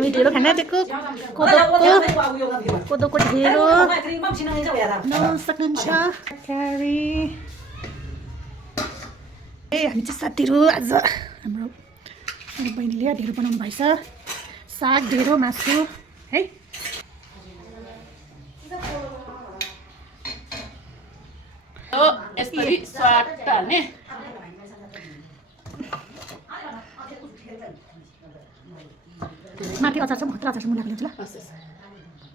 हामी ढेँडो खान आँटेको कोदोको ढेँडो बनाउन सक्नुहुन्छ तरकारी। हामी चाहिँ साथीहरू आज हाम्रो मेरो बहिनीले ढेँडो बनाउनु भएछ। साग ढेँडो मासु है। यसरी स्वाट हाल्ने माथि अचार छ खतरा अचार छ मुलाको ल्याउँछु ल।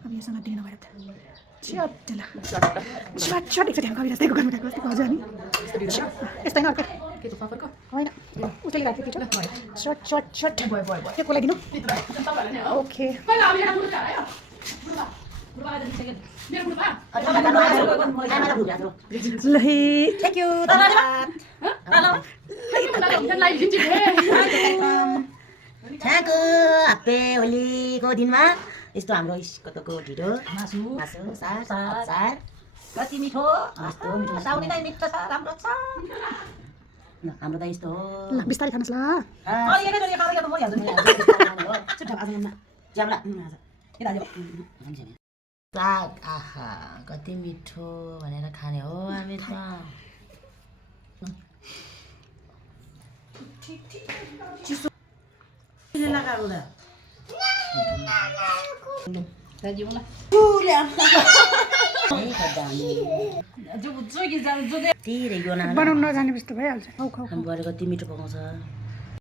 अब योसँग दिनु भएर त चट ल चट चट एकचोटि हामी कवि जस्तै कुकरमा खाएको जस्तै हजुर नि यस्तै न अर्को होइन उसले राखेको थियो चट चट चट के को लागि ओके ल है थ्याङ्क यू छ्याको हाप्पे होलीको दिनमा यस्तो हाम्रो कोदोको ढिँडो मासु साग अचार कति मिठो यस्तो मिठो साउने त मिठो छ राम्रो छ हाम्रो त यस्तो हो ल बिस्तारै खानुहोस् ल साग आहा कति मिठो भनेर खाने हो हामी त बनाउनु नजाने जस्तो भइहाल्छ खाउ खाउ हामी गरेको कति मिठो पकाउँछ।